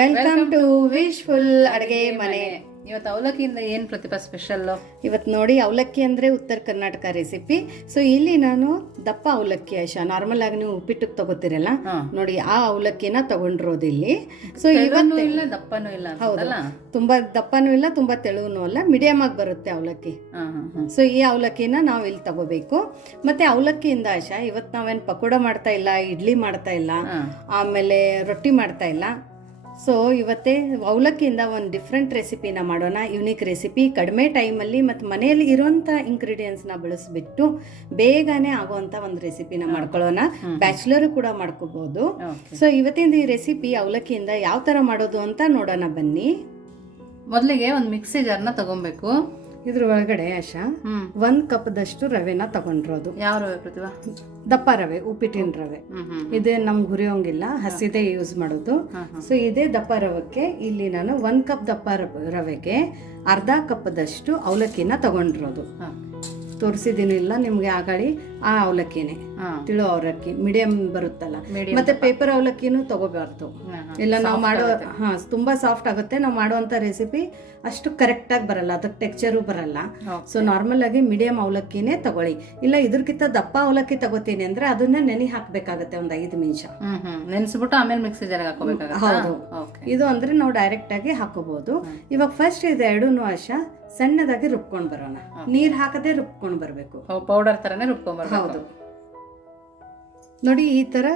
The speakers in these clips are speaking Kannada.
ವೆಲ್ಕಮ್ ಟು ವಿಶ್ ಫುಲ್ ಅಡುಗೆ ಮನೆ ಇವತ್ತು ಅವಲಕ್ಕಿಯಿಂದ ಏನು ಪ್ರತಿಭಾ ಸ್ಪೆಷಲ್ ಇವತ್ತು ನೋಡಿ ಅವಲಕ್ಕಿ ಅಂದರೆ ಉತ್ತರ ಕರ್ನಾಟಕ ರೆಸಿಪಿ ಸೊ ಇಲ್ಲಿ ನಾನು ದಪ್ಪ ಅವಲಕ್ಕಿ ಆಶಾ ನಾರ್ಮಲ್ ಆಗಿ ನೀವು ಉಪ್ಪಿಟ್ಟಕ್ಕೆ ತಗೋತಿರಲ್ಲ ನೋಡಿ ಆ ಅವಲಕ್ಕಿನ ತಗೊಂಡಿರೋದು ಇಲ್ಲಿ ಸೊ ಇವತ್ತು ಇಲ್ಲ ದಪ್ಪನೂ ಇಲ್ಲ ಹೌದಲ್ಲ ತುಂಬಾ ದಪ್ಪನೂ ಇಲ್ಲ ತುಂಬಾ ತೆಳುವೂ ಅಲ್ಲ ಮೀಡಿಯಮ್ ಆಗಿ ಬರುತ್ತೆ ಅವಲಕ್ಕಿ ಸೊ ಈ ಅವಲಕ್ಕಿನ ನಾವು ಇಲ್ಲಿ ತಗೋಬೇಕು ಮತ್ತೆ ಅವಲಕ್ಕಿಯಿಂದ ಆಶಾ ಇವತ್ತು ನಾವೇನು ಪಕೋಡ ಮಾಡ್ತಾ ಇಲ್ಲ ಇಡ್ಲಿ ಮಾಡ್ತಾ ಇಲ್ಲ ಆಮೇಲೆ ರೊಟ್ಟಿ ಮಾಡ್ತಾ ಇಲ್ಲ ಸೊ ಇವತ್ತೇ ಅವಲಕ್ಕಿಯಿಂದ ಒಂದು ಡಿಫ್ರೆಂಟ್ ರೆಸಿಪಿನ ಮಾಡೋಣ ಯುನೀಕ್ ರೆಸಿಪಿ ಕಡಿಮೆ ಟೈಮಲ್ಲಿ ಮತ್ತು ಮನೆಯಲ್ಲಿ ಇರುವಂಥ ಇಂಗ್ರೀಡಿಯೆಂಟ್ಸ್ನ ಬಳಸಿಬಿಟ್ಟು ಬೇಗನೆ ಆಗೋವಂಥ ಒಂದು ರೆಸಿಪಿನ ಮಾಡ್ಕೊಳ್ಳೋಣ ಬ್ಯಾಚುಲರು ಕೂಡ ಮಾಡ್ಕೋಬೋದು ಸೊ ಇವತ್ತಿಂದ ಈ ರೆಸಿಪಿ ಅವಲಕ್ಕಿಯಿಂದ ಯಾವ ಥರ ಮಾಡೋದು ಅಂತ ನೋಡೋಣ ಬನ್ನಿ ಮೊದಲಿಗೆ ಒಂದು ಮಿಕ್ಸಿ ಜಾರ್ನ ತಗೊಬೇಕು ಇದ್ರ ಒಳಗಡೆ ಯಶ ಒಂದ್ ದಷ್ಟು ರವೆನ ತಗೊಂಡಿರೋದು ಯಾವ ರವೆ ದಪ್ಪ ರವೆ ಉಪ್ಪಿಟ್ಟಿನ ರವೆ ಇದೇ ನಮ್ಗೆ ಹುರಿಯೋಂಗಿಲ್ಲ ಹಸಿದೇ ಯೂಸ್ ಮಾಡೋದು ಸೊ ಇದೇ ದಪ್ಪ ರವಕ್ಕೆ ಇಲ್ಲಿ ನಾನು ಒಂದ್ ಕಪ್ ದಪ್ಪ ರವೆಗೆ ಅರ್ಧ ಕಪ್ದಷ್ಟು ಅವಲಕ್ಕಿನ ತಗೊಂಡಿರೋದು ತೋರಿಸಿದೀನಿಲ್ಲ ನಿಮಗೆ ಆಗಾಳಿ ಆ ಅವಲಕ್ಕಿನೇ ತಿಳು ಅವಲಕ್ಕಿ ಮೀಡಿಯಂ ಬರುತ್ತಲ್ಲ ಮತ್ತೆ ಪೇಪರ್ ಅವಲಕ್ಕಿನೂ ತಗೋಬಾರ್ದು ಇಲ್ಲ ನಾವು ಮಾಡೋ ಹಾ ತುಂಬಾ ಸಾಫ್ಟ್ ಆಗುತ್ತೆ ನಾವು ಮಾಡುವಂತ ರೆಸಿಪಿ ಅಷ್ಟು ಕರೆಕ್ಟ್ ಆಗಿ ಬರಲ್ಲ ಅದಕ್ಕೆ ಟೆಕ್ಸ್ಚರು ಬರಲ್ಲ ಸೊ ನಾರ್ಮಲ್ ಆಗಿ ಮೀಡಿಯಂ ಅವಲಕ್ಕಿನೇ ತಗೊಳ್ಳಿ ಇಲ್ಲ ಇದ್ರಕ್ಕಿಂತ ದಪ್ಪ ಅವಲಕ್ಕಿ ತಗೋತೀನಿ ಅಂದ್ರೆ ಅದನ್ನ ನೆನೆ ಹಾಕ್ಬೇಕಾಗತ್ತೆ ಒಂದ್ ಐದು ನಿಮಿಷ ನೆನೆಸ್ಬಿಟ್ಟು ಆಮೇಲೆ ಮಿಕ್ಸಿ ಜಾರ್ ಹೌದು ಇದು ಅಂದ್ರೆ ನಾವು ಡೈರೆಕ್ಟ್ ಆಗಿ ಹಾಕೋಬಹುದು ಇವಾಗ ಫಸ್ಟ್ ಇದು ಎರಡು ಸಣ್ಣದಾಗಿ ರುಬ್ಕೊಂಡ್ ಬರೋಣ ನೀರ್ ಹಾಕದೆ ರುಬ್ಕೊಂಡ್ ಬರ್ಬೇಕು ಪೌಡರ್ ತರನೇ ರುಬ್ಕೊಂಡ್ ಹೌದು ನೋಡಿ ಈ ಥರ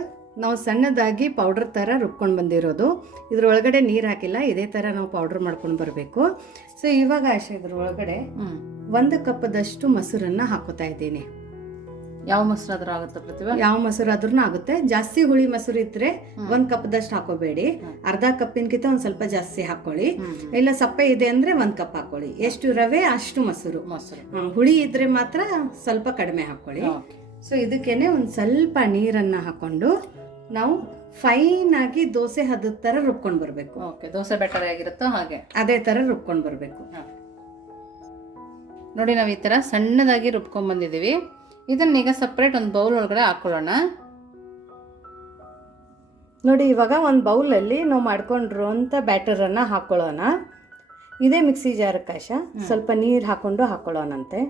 ನಾವು ಸಣ್ಣದಾಗಿ ಪೌಡರ್ ಥರ ರುಬ್ಕೊಂಡು ಬಂದಿರೋದು ಇದ್ರ ಒಳಗಡೆ ನೀರು ಹಾಕಿಲ್ಲ ಇದೇ ಥರ ನಾವು ಪೌಡರ್ ಮಾಡ್ಕೊಂಡು ಬರಬೇಕು ಸೊ ಇವಾಗ ಅಷ್ಟೇ ಇದ್ರ ಒಳಗಡೆ ಒಂದು ಕಪ್ಪದಷ್ಟು ಮೊಸರನ್ನು ಹಾಕೋತಾ ಇದ್ದೀನಿ ಯಾವ ಮೊಸರಾದ್ರೂ ಆಗುತ್ತೆ ಪ್ರತಿಭಾ ಯಾವ ಮೊಸರು ಆದ್ರೂ ಆಗುತ್ತೆ ಜಾಸ್ತಿ ಹುಳಿ ಮೊಸರು ಇದ್ರೆ ಒಂದ್ ಕಪ್ದಷ್ಟು ಹಾಕೋಬೇಡಿ ಅರ್ಧ ಕಿತ್ತ ಒಂದ್ ಸ್ವಲ್ಪ ಜಾಸ್ತಿ ಹಾಕೊಳ್ಳಿ ಇಲ್ಲ ಸಪ್ಪೆ ಇದೆ ಅಂದ್ರೆ ಒಂದ್ ಕಪ್ ಹಾಕೊಳ್ಳಿ ಎಷ್ಟು ರವೆ ಅಷ್ಟು ಮೊಸರು ಮೊಸರು ಹುಳಿ ಇದ್ರೆ ಮಾತ್ರ ಸ್ವಲ್ಪ ಕಡಿಮೆ ಹಾಕೊಳ್ಳಿ ಸೊ ಇದಕ್ಕೇನೆ ಒಂದ್ ಸ್ವಲ್ಪ ನೀರನ್ನ ಹಾಕೊಂಡು ನಾವು ಫೈನ್ ಆಗಿ ದೋಸೆ ಹದದ ತರ ರುಬ್ಕೊಂಡ್ ಬರ್ಬೇಕು ದೋಸೆ ಬೆಟರ್ ಆಗಿರುತ್ತೋ ಹಾಗೆ ಅದೇ ತರ ರುಬ್ಕೊಂಡ್ ಬರ್ಬೇಕು ನೋಡಿ ನಾವು ಈ ತರ ಸಣ್ಣದಾಗಿ ರುಬ್ಕೊಂಡ್ ಬಂದಿದೀವಿ ಇದನ್ನ ಈಗ ಸಪ್ರೇಟ್ ಒಂದು ಬೌಲ್ ಒಳಗಡೆ ಹಾಕ್ಕೊಳ್ಳೋಣ ನೋಡಿ ಇವಾಗ ಒಂದು ಬೌಲಲ್ಲಿ ನಾವು ಮಾಡ್ಕೊಂಡಿರುವಂಥ ಬ್ಯಾಟರ್ ಬ್ಯಾಟರನ್ನು ಹಾಕ್ಕೊಳ್ಳೋಣ ಇದೇ ಮಿಕ್ಸಿ ಜಾರ್ ಕಾಶ ಸ್ವಲ್ಪ ನೀರು ಹಾಕ್ಕೊಂಡು ಹಾಕ್ಕೊಳ್ಳೋಣಂತೆ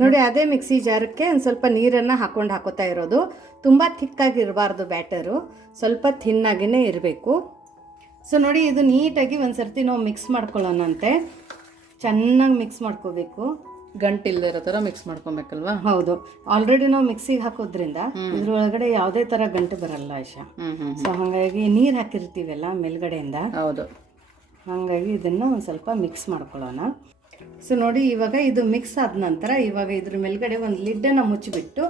ನೋಡಿ ಅದೇ ಮಿಕ್ಸಿ ಜಾರಕ್ಕೆ ಒಂದು ಸ್ವಲ್ಪ ನೀರನ್ನು ಹಾಕ್ಕೊಂಡು ಹಾಕೋತಾ ಇರೋದು ತುಂಬ ಥಿಕ್ಕಾಗಿ ಇರಬಾರ್ದು ಬ್ಯಾಟರು ಸ್ವಲ್ಪ ಥಿನ್ನಾಗಿಯೇ ಇರಬೇಕು ಸೊ ನೋಡಿ ಇದು ನೀಟಾಗಿ ಒಂದು ಸರ್ತಿ ನಾವು ಮಿಕ್ಸ್ ಮಾಡ್ಕೊಳ್ಳೋಣಂತೆ ಚೆನ್ನಾಗಿ ಮಿಕ್ಸ್ ಮಾಡ್ಕೋಬೇಕು ಗಂಟಿಲ್ಲದೆ ಇರೋ ಥರ ಮಿಕ್ಸ್ ಮಾಡ್ಕೊಬೇಕಲ್ವಾ ಹೌದು ಆಲ್ರೆಡಿ ನಾವು ಮಿಕ್ಸಿಗೆ ಹಾಕೋದ್ರಿಂದ ಒಳಗಡೆ ಯಾವುದೇ ಥರ ಗಂಟು ಬರಲ್ಲ ಆಯ್ಷಾ ಸೊ ಹಾಗಾಗಿ ನೀರು ಹಾಕಿರ್ತೀವಲ್ಲ ಮೇಲ್ಗಡೆಯಿಂದ ಹೌದು ಹಾಗಾಗಿ ಇದನ್ನು ಒಂದು ಸ್ವಲ್ಪ ಮಿಕ್ಸ್ ಮಾಡ್ಕೊಳ್ಳೋಣ ಸೊ ನೋಡಿ ಇವಾಗ ಇದು ಮಿಕ್ಸ್ ಆದ ನಂತರ ಇವಾಗ ಇದ್ರ ಮೇಲ್ಗಡೆ ಒಂದು ಲಿಡ್ಡನ್ನು ಮುಚ್ಚಿಬಿಟ್ಟು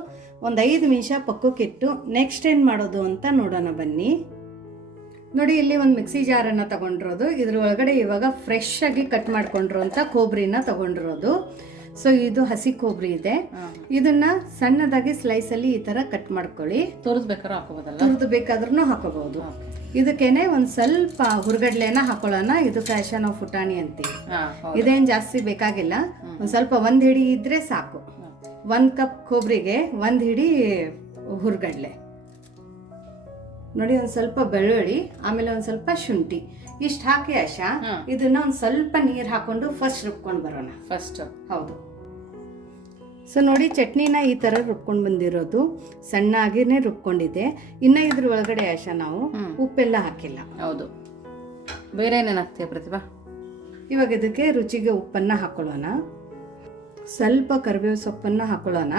ಒಂದು ಐದು ನಿಮಿಷ ಪಕ್ಕಕ್ಕಿಟ್ಟು ನೆಕ್ಸ್ಟ್ ಏನು ಮಾಡೋದು ಅಂತ ನೋಡೋಣ ಬನ್ನಿ ನೋಡಿ ಇಲ್ಲಿ ಒಂದು ಮಿಕ್ಸಿ ಜಾರನ್ನು ತಗೊಂಡಿರೋದು ಇದ್ರ ಒಳಗಡೆ ಇವಾಗ ಫ್ರೆಶ್ ಆಗಿ ಕಟ್ ಅಂತ ಕೊಬ್ಬರಿನ ತಗೊಂಡಿರೋದು ಸೊ ಇದು ಹಸಿ ಕೊಬ್ಬರಿ ಇದೆ ಇದನ್ನ ಸಣ್ಣದಾಗಿ ಸ್ಲೈಸ್ ಅಲ್ಲಿ ಈ ತರ ಕಟ್ ಮಾಡ್ಕೊಳ್ಳಿ ತುರಿದ್ ಬೇಕಾದ್ರೂ ಹಾಕೋಬಹುದು ಇದಕ್ಕೇನೆ ಒಂದ್ ಸ್ವಲ್ಪ ಹುರ್ಗಡ್ಲೆನ ಹಾಕೊಳ್ಳೋಣ ಇದು ಫ್ಯಾಷನ್ ಆಫ್ ಪುಟಾಣಿ ಅಂತೀವಿ ಇದೇನ್ ಜಾಸ್ತಿ ಬೇಕಾಗಿಲ್ಲ ಒಂದ್ ಸ್ವಲ್ಪ ಒಂದ್ ಹಿಡಿ ಇದ್ರೆ ಸಾಕು ಒಂದ್ ಕಪ್ ಕೊಬ್ಬರಿಗೆ ಒಂದ್ ಹಿಡಿ ಹುರ್ಗಡ್ಲೆ ನೋಡಿ ಒಂದ್ ಸ್ವಲ್ಪ ಬೆಳ್ಳುಳ್ಳಿ ಆಮೇಲೆ ಒಂದ್ ಸ್ವಲ್ಪ ಶುಂಠಿ ಇಷ್ಟ ಹಾಕಿ ಆಶಾ ಇದನ್ನ ಒಂದ್ ಸ್ವಲ್ಪ ನೀರ್ ಹಾಕೊಂಡು ಫಸ್ಟ್ ರುಬ್ಕೊಂಡು ಬರೋಣ ಫಸ್ಟ್ ಹೌದು ಸೊ ನೋಡಿ ಚಟ್ನಿನ ಈ ಥರ ರುಬ್ಕೊಂಡು ಬಂದಿರೋದು ಸಣ್ಣಾಗಿನೇ ರುಬ್ಕೊಂಡಿದೆ ಇನ್ನು ಇದ್ರ ಒಳಗಡೆ ಆಶ ನಾವು ಉಪ್ಪೆಲ್ಲ ಹಾಕಿಲ್ಲ ಹೌದು ಬೇರೆ ಏನೇನು ಪ್ರತಿಭಾ ಇವಾಗ ಇದಕ್ಕೆ ರುಚಿಗೆ ಉಪ್ಪನ್ನು ಹಾಕ್ಕೊಳ್ಳೋಣ ಸ್ವಲ್ಪ ಕರಿಬೇವು ಸೊಪ್ಪನ್ನು ಹಾಕೊಳ್ಳೋಣ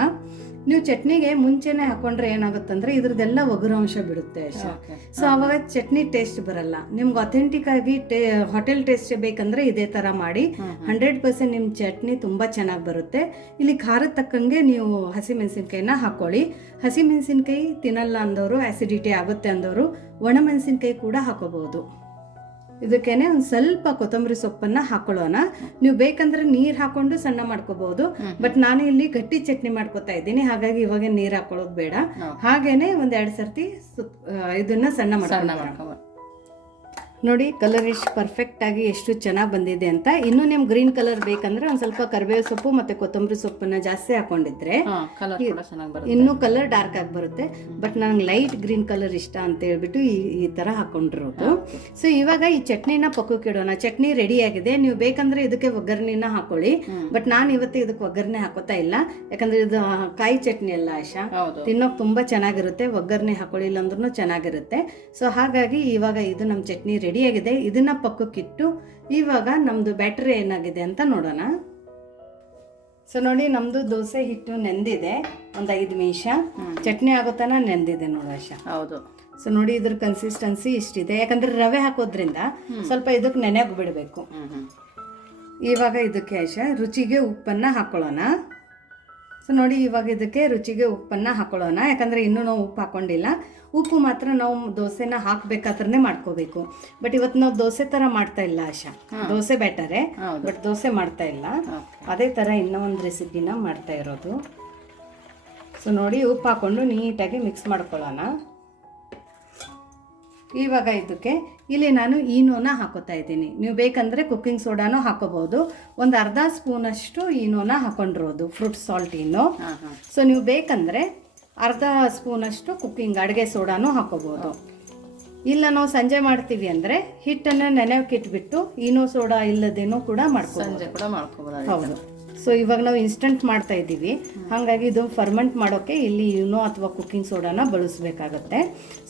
ನೀವು ಚಟ್ನಿಗೆ ಮುಂಚೆನೆ ಹಾಕೊಂಡ್ರೆ ಏನಾಗುತ್ತಂದ್ರೆ ಇದ್ರದ್ದೆಲ್ಲ ಒಗರು ಅಂಶ ಬಿಡುತ್ತೆ ಸೊ ಅವಾಗ ಚಟ್ನಿ ಟೇಸ್ಟ್ ಬರಲ್ಲ ನಿಮ್ಗೆ ಅಥೆಂಟಿಕ್ ಆಗಿ ಹೋಟೆಲ್ ಟೇಸ್ಟ್ ಬೇಕಂದ್ರೆ ಇದೇ ತರ ಮಾಡಿ ಹಂಡ್ರೆಡ್ ಪರ್ಸೆಂಟ್ ನಿಮ್ ಚಟ್ನಿ ತುಂಬಾ ಚೆನ್ನಾಗಿ ಬರುತ್ತೆ ಇಲ್ಲಿ ಖಾರ ತಕ್ಕಂಗೆ ನೀವು ಹಸಿಮೆಣಸಿನ್ಕಾಯಿನ ಹಾಕೊಳ್ಳಿ ಮೆಣಸಿನಕಾಯಿ ತಿನ್ನಲ್ಲ ಅಂದವರು ಆಸಿಡಿಟಿ ಆಗುತ್ತೆ ಅಂದವರು ಒಣ ಮೆಣಸಿನಕಾಯಿ ಕೂಡ ಹಾಕೋಬಹುದು ಇದಕ್ಕೇನೆ ಒಂದ್ ಸ್ವಲ್ಪ ಕೊತ್ತಂಬರಿ ಸೊಪ್ಪನ್ನ ಹಾಕೊಳ್ಳೋಣ ನೀವು ಬೇಕಂದ್ರೆ ನೀರು ಹಾಕೊಂಡು ಸಣ್ಣ ಮಾಡ್ಕೋಬಹುದು ಬಟ್ ನಾನು ಇಲ್ಲಿ ಗಟ್ಟಿ ಚಟ್ನಿ ಮಾಡ್ಕೋತಾ ಇದ್ದೀನಿ ಹಾಗಾಗಿ ಇವಾಗ ನೀರು ಹಾಕೊಳ್ಳೋದು ಬೇಡ ಹಾಗೇನೆ ಒಂದ್ ಎರಡ್ ಸರ್ತಿ ಇದನ್ನ ಸಣ್ಣ ಮಾಡ್ಕೊಂಡು ನೋಡಿ ಕಲರ್ ಎಷ್ಟು ಆಗಿ ಎಷ್ಟು ಚೆನ್ನಾಗಿ ಬಂದಿದೆ ಅಂತ ಇನ್ನು ನಿಮ್ ಗ್ರೀನ್ ಕಲರ್ ಬೇಕಂದ್ರೆ ಒಂದ್ ಸ್ವಲ್ಪ ಕರಿಬೇವು ಸೊಪ್ಪು ಮತ್ತೆ ಕೊತ್ತಂಬರಿ ಸೊಪ್ಪನ್ನ ಜಾಸ್ತಿ ಹಾಕೊಂಡಿದ್ರೆ ಇನ್ನೂ ಕಲರ್ ಡಾರ್ಕ್ ಆಗಿ ಬರುತ್ತೆ ಬಟ್ ನನಗೆ ಲೈಟ್ ಗ್ರೀನ್ ಕಲರ್ ಇಷ್ಟ ಅಂತ ಹೇಳ್ಬಿಟ್ಟು ಈ ಈ ಹಾಕೊಂಡಿರೋದು ಸೊ ಇವಾಗ ಈ ಚಟ್ನಿನ ಪಕ್ಕಕ್ಕೆ ಇಡೋಣ ಚಟ್ನಿ ರೆಡಿ ಆಗಿದೆ ನೀವು ಬೇಕಂದ್ರೆ ಇದಕ್ಕೆ ಒಗ್ಗರಣೆನ ಹಾಕೊಳ್ಳಿ ಬಟ್ ನಾನು ಇವತ್ತು ಇದಕ್ಕೆ ಒಗ್ಗರಣೆ ಹಾಕೋತಾ ಇಲ್ಲ ಯಾಕಂದ್ರೆ ಇದು ಕಾಯಿ ಚಟ್ನಿ ಅಲ್ಲ ಆಶಾ ತಿನ್ನೋಕ್ ತುಂಬಾ ಚೆನ್ನಾಗಿರುತ್ತೆ ಒಗ್ಗರಣೆ ಹಾಕೊಳ್ಳಿಲ್ಲ ಅಂದ್ರೂ ಚೆನ್ನಾಗಿರುತ್ತೆ ಸೊ ಹಾಗಾಗಿ ಇವಾಗ ಇದು ನಮ್ಮ ಚಟ್ನಿ ರೆಡಿ ರೆಡಿಯಾಗಿದೆ ಇದನ್ನು ಪಕ್ಕಕ್ಕಿಟ್ಟು ಇವಾಗ ನಮ್ದು ಬ್ಯಾಟ್ರಿ ಏನಾಗಿದೆ ಅಂತ ನೋಡೋಣ ಸೊ ನೋಡಿ ನಮ್ದು ದೋಸೆ ಹಿಟ್ಟು ನೆಂದಿದೆ ಒಂದು ಐದು ನಿಮಿಷ ಚಟ್ನಿ ಆಗೋ ತನಕ ನೆಂದಿದೆ ಆಶಾ ಹೌದು ಸೊ ನೋಡಿ ಇದ್ರ ಕನ್ಸಿಸ್ಟೆನ್ಸಿ ಇಷ್ಟಿದೆ ಯಾಕಂದ್ರೆ ರವೆ ಹಾಕೋದ್ರಿಂದ ಸ್ವಲ್ಪ ಇದಕ್ಕೆ ನೆನೆಗೆ ಬಿಡಬೇಕು ಇವಾಗ ಇದಕ್ಕೆ ಆಶಾ ರುಚಿಗೆ ಉಪ್ಪನ್ನ ಹಾಕೊಳ್ಳೋಣ ಸೊ ನೋಡಿ ಇವಾಗ ಇದಕ್ಕೆ ರುಚಿಗೆ ಉಪ್ಪನ್ನ ಹಾಕೊಳ್ಳೋಣ ಯಾಕಂದ್ರೆ ಇನ್ನೂ ನಾವು ಉಪ್ಪು ಹಾಕ್ಕೊಂಡಿಲ್ಲ ಉಪ್ಪು ಮಾತ್ರ ನಾವು ದೋಸೆನ ಹಾಕ್ಬೇಕಾದ್ರೆ ಮಾಡ್ಕೋಬೇಕು ಬಟ್ ಇವತ್ತು ನಾವು ದೋಸೆ ತರ ಮಾಡ್ತಾ ಇಲ್ಲ ಆಶಾ ದೋಸೆ ಬೆಟರೇ ಬಟ್ ದೋಸೆ ಮಾಡ್ತಾ ಇಲ್ಲ ಅದೇ ತರ ಇನ್ನೂ ಒಂದು ರೆಸಿಪಿನ ಮಾಡ್ತಾ ಇರೋದು ಸೊ ನೋಡಿ ಉಪ್ಪು ಹಾಕೊಂಡು ನೀಟಾಗಿ ಮಿಕ್ಸ್ ಮಾಡ್ಕೊಳ್ಳೋಣ ಇವಾಗ ಇದಕ್ಕೆ ಇಲ್ಲಿ ನಾನು ಈನೋನ ಹಾಕೋತಾ ಇದ್ದೀನಿ ನೀವು ಬೇಕಂದರೆ ಕುಕ್ಕಿಂಗ್ ಸೋಡಾನೂ ಹಾಕೋಬಹುದು ಒಂದು ಅರ್ಧ ಸ್ಪೂನಷ್ಟು ಈನೋನ ಹಾಕೊಂಡಿರೋದು ಫ್ರೂಟ್ ಸಾಲ್ಟ್ ಈನೋ ಸೊ ನೀವು ಬೇಕಂದ್ರೆ ಅರ್ಧ ಸ್ಪೂನಷ್ಟು ಕುಕ್ಕಿಂಗ್ ಅಡುಗೆ ಸೋಡಾನು ಹಾಕೋಬೋದು ಇಲ್ಲ ನಾವು ಸಂಜೆ ಮಾಡ್ತೀವಿ ಅಂದರೆ ಹಿಟ್ಟನ್ನು ಇಟ್ಬಿಟ್ಟು ಇನೋ ಸೋಡಾ ಇಲ್ಲದೇನು ಕೂಡ ಮಾಡ್ಕೊಂಡು ಕೂಡ ಮಾಡ್ಕೋಬೋದು ಹೌದು ಸೊ ಇವಾಗ ನಾವು ಇನ್ಸ್ಟಂಟ್ ಮಾಡ್ತಾ ಇದ್ದೀವಿ ಹಾಗಾಗಿ ಇದು ಫರ್ಮೆಂಟ್ ಮಾಡೋಕ್ಕೆ ಇಲ್ಲಿ ಇನ್ನೂ ಅಥವಾ ಕುಕ್ಕಿಂಗ್ ಸೋಡಾನ ಬಳಸಬೇಕಾಗತ್ತೆ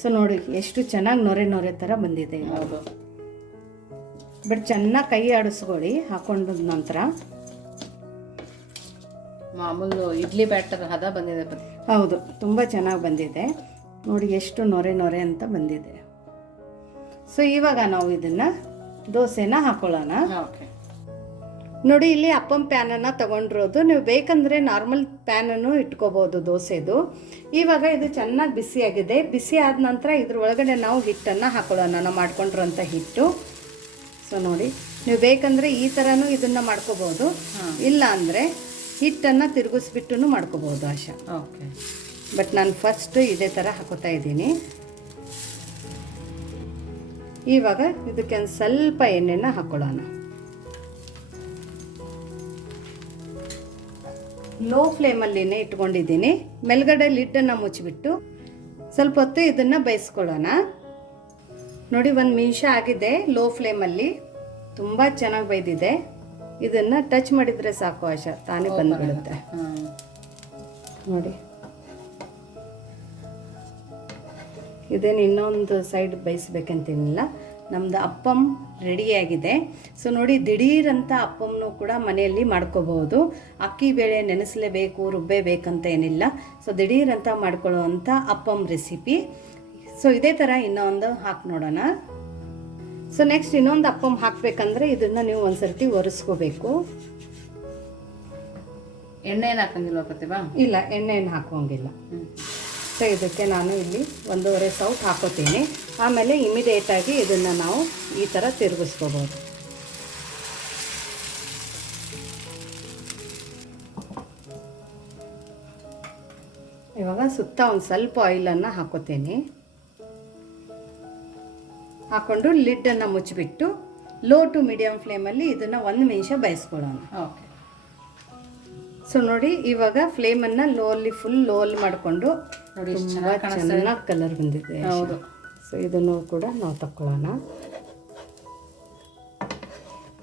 ಸೊ ನೋಡಿ ಎಷ್ಟು ಚೆನ್ನಾಗಿ ನೊರೆ ನೊರೆ ಥರ ಬಂದಿದೆ ಹೌದು ಬಟ್ ಚೆನ್ನಾಗಿ ಕೈ ಆಡಿಸ್ಕೊಳ್ಳಿ ಹಾಕೊಂಡ ನಂತರ ಮಾಮೂಲು ಇಡ್ಲಿ ಬ್ಯಾಟರ್ ಹದ ಬಂದಿದೆ ಹೌದು ತುಂಬ ಚೆನ್ನಾಗಿ ಬಂದಿದೆ ನೋಡಿ ಎಷ್ಟು ನೊರೆ ನೊರೆ ಅಂತ ಬಂದಿದೆ ಸೊ ಇವಾಗ ನಾವು ಇದನ್ನು ದೋಸೆನ ಹಾಕೊಳ್ಳೋಣ ನೋಡಿ ಇಲ್ಲಿ ಅಪ್ಪಂ ಪ್ಯಾನನ್ನು ತಗೊಂಡಿರೋದು ನೀವು ಬೇಕಂದ್ರೆ ನಾರ್ಮಲ್ ಪ್ಯಾನನ್ನು ಇಟ್ಕೋಬೋದು ದೋಸೆದು ಇವಾಗ ಇದು ಚೆನ್ನಾಗಿ ಬಿಸಿಯಾಗಿದೆ ಬಿಸಿ ಆದ ನಂತರ ಇದ್ರ ಒಳಗಡೆ ನಾವು ಹಿಟ್ಟನ್ನು ಹಾಕೊಳ್ಳೋಣ ನಾವು ಮಾಡ್ಕೊಂಡ್ರಂತ ಹಿಟ್ಟು ಸೊ ನೋಡಿ ನೀವು ಬೇಕಂದ್ರೆ ಈ ಥರನೂ ಇದನ್ನು ಮಾಡ್ಕೋಬೋದು ಇಲ್ಲ ಅಂದರೆ ಹಿಟ್ಟನ್ನು ತಿರುಗಿಸ್ಬಿಟ್ಟು ಮಾಡ್ಕೋಬೋದು ಆಶಾ ಓಕೆ ಬಟ್ ನಾನು ಫಸ್ಟ್ ಇದೇ ಥರ ಹಾಕೋತಾ ಇದ್ದೀನಿ ಇವಾಗ ಇದಕ್ಕೆ ಒಂದು ಸ್ವಲ್ಪ ಎಣ್ಣೆನ ಹಾಕೊಳ್ಳೋಣ ಲೋ ಫ್ಲೇಮಲ್ಲಿನೇ ಇಟ್ಕೊಂಡಿದ್ದೀನಿ ಮೇಲ್ಗಡೆ ಲಿಡ್ಡನ್ನು ಮುಚ್ಚಿಬಿಟ್ಟು ಸ್ವಲ್ಪ ಹೊತ್ತು ಇದನ್ನು ಬೇಯಿಸ್ಕೊಳ್ಳೋಣ ನೋಡಿ ಒಂದು ನಿಮಿಷ ಆಗಿದೆ ಲೋ ಫ್ಲೇಮಲ್ಲಿ ತುಂಬ ಚೆನ್ನಾಗಿ ಬೈದಿದೆ ಇದನ್ನು ಟಚ್ ಮಾಡಿದರೆ ಸಾಕು ಆಶಾ ತಾನೇ ಬಿಡುತ್ತೆ ನೋಡಿ ಇದೇನು ಇನ್ನೊಂದು ಸೈಡ್ ಬೇಯಿಸ್ಬೇಕಂತೇನಿಲ್ಲ ನಮ್ದು ಅಪ್ಪಮ್ ರೆಡಿಯಾಗಿದೆ ಸೊ ನೋಡಿ ದಿಢೀರಂತ ಅಪ್ಪಂನು ಕೂಡ ಮನೆಯಲ್ಲಿ ಮಾಡ್ಕೋಬಹುದು ಅಕ್ಕಿ ಬೇಳೆ ನೆನೆಸಲೇಬೇಕು ಬೇಕಂತ ಏನಿಲ್ಲ ಸೊ ದಿಢೀರಂತ ಮಾಡ್ಕೊಳ್ಳೋವಂಥ ಅಪ್ಪಂ ಅಪ್ಪಮ್ ರೆಸಿಪಿ ಸೊ ಇದೇ ಥರ ಇನ್ನೊಂದು ಹಾಕಿ ನೋಡೋಣ ಸೊ ನೆಕ್ಸ್ಟ್ ಇನ್ನೊಂದು ಅಪ್ಪಮ್ ಹಾಕಬೇಕಂದ್ರೆ ಇದನ್ನು ನೀವು ಒಂದ್ಸರ್ತಿ ಒರೆಸ್ಕೋಬೇಕು ಎಣ್ಣೆನ ಹಾಕಂಗಿಲ್ಲ ಇಲ್ಲ ಎಣ್ಣೆಯನ್ನು ಹಾಕೋಂಗಿಲ್ಲ ಸೊ ಇದಕ್ಕೆ ನಾನು ಇಲ್ಲಿ ಒಂದೂವರೆ ಸೌಟ್ ಹಾಕೋತೀನಿ ಆಮೇಲೆ ಇಮಿಡಿಯೇಟಾಗಿ ಇದನ್ನು ನಾವು ಈ ಥರ ತಿರುಗಿಸ್ಕೋಬೋದು ಇವಾಗ ಸುತ್ತ ಒಂದು ಸ್ವಲ್ಪ ಆಯಿಲನ್ನು ಹಾಕೋತೀನಿ ಹಾಕ್ಕೊಂಡು ಲಿಡ್ಡನ್ನು ಮುಚ್ಚಿಬಿಟ್ಟು ಲೋ ಟು ಮೀಡಿಯಮ್ ಫ್ಲೇಮಲ್ಲಿ ಇದನ್ನು ಒಂದು ನಿಮಿಷ ಬಯಸ್ಕೊಳ್ಳೋಣ ಓಕೆ ಸೊ ನೋಡಿ ಇವಾಗ ಫ್ಲೇಮನ್ನು ಲೋಲಿ ಫುಲ್ ಲೋಲ್ ಮಾಡಿಕೊಂಡು ನೋಡಿ ಚೆನ್ನಾಗಿ ಕಲರ್ ಬಂದಿದೆ ಹೌದು ಸೊ ಇದನ್ನು ಕೂಡ ನಾವು ತಕ್ಕೊಳ್ಳೋಣ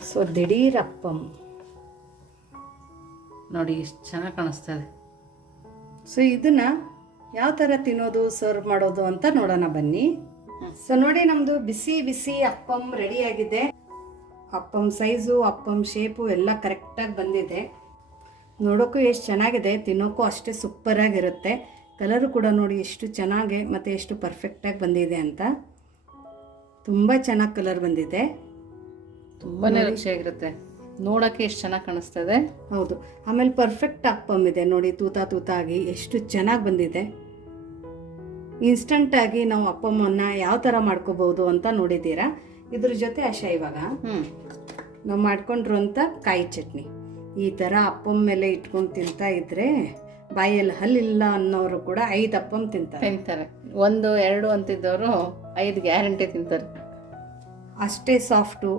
ಸೊ ದಿಢೀರಪ್ಪಂ ನೋಡಿ ಎಷ್ಟು ಚೆನ್ನಾಗಿ ಕಾಣಿಸ್ತಾ ಇದೆ ಸೊ ಇದನ್ನು ಯಾವ ಥರ ತಿನ್ನೋದು ಸರ್ವ್ ಮಾಡೋದು ಅಂತ ನೋಡೋಣ ಬನ್ನಿ ಸೊ ನೋಡಿ ನಮ್ದು ಬಿಸಿ ಬಿಸಿ ಅಪ್ಪಂ ರೆಡಿ ಆಗಿದೆ ಅಪ್ಪಂ ಸೈಜು ಅಪ್ಪಂ ಶೇಪು ಎಲ್ಲ ಕರೆಕ್ಟಾಗಿ ಬಂದಿದೆ ನೋಡೋಕ್ಕೂ ಎಷ್ಟು ಚೆನ್ನಾಗಿದೆ ತಿನ್ನೋಕ್ಕೂ ಅಷ್ಟೇ ಆಗಿರುತ್ತೆ ಕಲರು ಕೂಡ ನೋಡಿ ಎಷ್ಟು ಚೆನ್ನಾಗಿ ಮತ್ತು ಎಷ್ಟು ಪರ್ಫೆಕ್ಟಾಗಿ ಬಂದಿದೆ ಅಂತ ತುಂಬ ಚೆನ್ನಾಗಿ ಕಲರ್ ಬಂದಿದೆ ತುಂಬಾ ರುಚಿಯಾಗಿರುತ್ತೆ ನೋಡೋಕೆ ಎಷ್ಟು ಚೆನ್ನಾಗಿ ಕಾಣಿಸ್ತದೆ ಹೌದು ಆಮೇಲೆ ಪರ್ಫೆಕ್ಟ್ ಅಪ್ಪಮ್ ಇದೆ ನೋಡಿ ತೂತ ತೂತಾಗಿ ಎಷ್ಟು ಚೆನ್ನಾಗಿ ಬಂದಿದೆ ಇನ್ಸ್ಟಂಟಾಗಿ ನಾವು ಅಪ್ಪಮ್ಮನ್ನ ಯಾವ ಥರ ಮಾಡ್ಕೋಬಹುದು ಅಂತ ನೋಡಿದ್ದೀರಾ ಇದ್ರ ಜೊತೆ ಅಶ ಇವಾಗ ನಾವು ಮಾಡ್ಕೊಂಡ್ರಂತ ಕಾಯಿ ಚಟ್ನಿ ಈ ಥರ ಅಪ್ಪಮ್ಮ ಮೇಲೆ ಇಟ್ಕೊಂಡು ತಿಂತಾ ಇದ್ರೆ ಬಾಯಲ್ಲಿ ಹಲ್ಲಿಲ್ಲ ಅನ್ನೋರು ಕೂಡ ಐದು ಅಪ್ಪಮ್ ತಿಂತಾರೆ ತಿಂತಾರೆ ಒಂದು ಎರಡು ಅಂತಿದ್ದವರು ಐದು ಗ್ಯಾರಂಟಿ ತಿಂತಾರೆ ಅಷ್ಟೇ ಸಾಫ್ಟು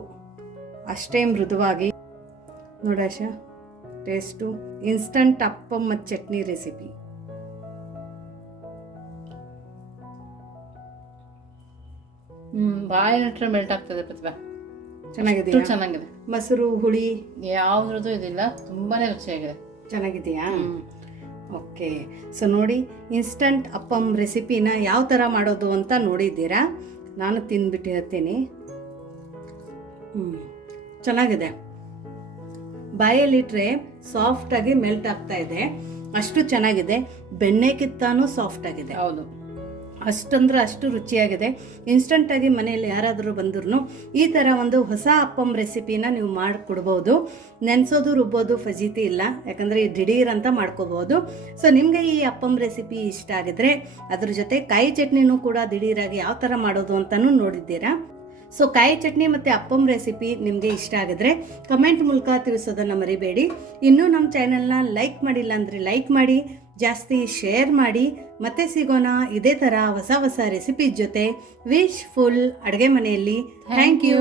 ಅಷ್ಟೇ ಮೃದುವಾಗಿ ನೋಡಾಶ ಟೇಸ್ಟು ಇನ್ಸ್ಟಂಟ್ ಅಪ್ಪಮ್ಮ ಚಟ್ನಿ ರೆಸಿಪಿ ಹ್ಞೂ ಹತ್ರ ಮೆಲ್ಟ್ ಆಗ್ತದೆ ಪ್ರತಿಭಾ ಚೆನ್ನಾಗಿದೆ ಚೆನ್ನಾಗಿದೆ ಮೊಸರು ಹುಳಿ ಯಾವ್ದ್ರದ್ದು ಇದಿಲ್ಲ ತುಂಬಾ ರುಚಿಯಾಗಿದೆ ಚೆನ್ನಾಗಿದೆಯಾ ಓಕೆ ಸೊ ನೋಡಿ ಇನ್ಸ್ಟಂಟ್ ಅಪ್ಪಂ ರೆಸಿಪಿನ ಯಾವ ಥರ ಮಾಡೋದು ಅಂತ ನೋಡಿದ್ದೀರಾ ನಾನು ತಿಂದುಬಿಟ್ಟಿರ್ತೀನಿ ಹ್ಞೂ ಚೆನ್ನಾಗಿದೆ ಬಾಯಲ್ಲಿಟ್ಟರೆ ಸಾಫ್ಟಾಗಿ ಮೆಲ್ಟ್ ಆಗ್ತಾ ಇದೆ ಅಷ್ಟು ಚೆನ್ನಾಗಿದೆ ಕಿತ್ತಾನು ಸಾಫ್ಟ್ ಆಗಿದೆ ಹೌದು ಅಷ್ಟಂದ್ರೆ ಅಷ್ಟು ರುಚಿಯಾಗಿದೆ ಇನ್ಸ್ಟಂಟಾಗಿ ಮನೆಯಲ್ಲಿ ಯಾರಾದರೂ ಬಂದ್ರೂ ಈ ಥರ ಒಂದು ಹೊಸ ಅಪ್ಪಂ ರೆಸಿಪಿನ ನೀವು ಮಾಡಿಕೊಡ್ಬೋದು ನೆನೆಸೋದು ರುಬ್ಬೋದು ಫಜೀತಿ ಇಲ್ಲ ಯಾಕಂದರೆ ಈ ದಿಢೀರ್ ಅಂತ ಮಾಡ್ಕೋಬೋದು ಸೊ ನಿಮಗೆ ಈ ಅಪ್ಪಂ ರೆಸಿಪಿ ಇಷ್ಟ ಆಗಿದ್ರೆ ಅದ್ರ ಜೊತೆ ಕಾಯಿ ಚಟ್ನಿನೂ ಕೂಡ ದಿಢೀರಾಗಿ ಯಾವ ಥರ ಮಾಡೋದು ಅಂತಲೂ ನೋಡಿದ್ದೀರಾ ಸೊ ಕಾಯಿ ಚಟ್ನಿ ಮತ್ತು ಅಪ್ಪಂ ರೆಸಿಪಿ ನಿಮಗೆ ಇಷ್ಟ ಆಗಿದ್ರೆ ಕಮೆಂಟ್ ಮೂಲಕ ತಿಳಿಸೋದನ್ನು ಮರಿಬೇಡಿ ಇನ್ನೂ ನಮ್ಮ ಚಾನೆಲ್ನ ಲೈಕ್ ಮಾಡಿಲ್ಲ ಅಂದರೆ ಲೈಕ್ ಮಾಡಿ ಜಾಸ್ತಿ ಶೇರ್ ಮಾಡಿ ಮತ್ತೆ ಸಿಗೋಣ ಇದೇ ಥರ ಹೊಸ ಹೊಸ ರೆಸಿಪಿ ಜೊತೆ ವಿಶ್ ಫುಲ್ ಅಡುಗೆ ಮನೆಯಲ್ಲಿ ಥ್ಯಾಂಕ್ ಯು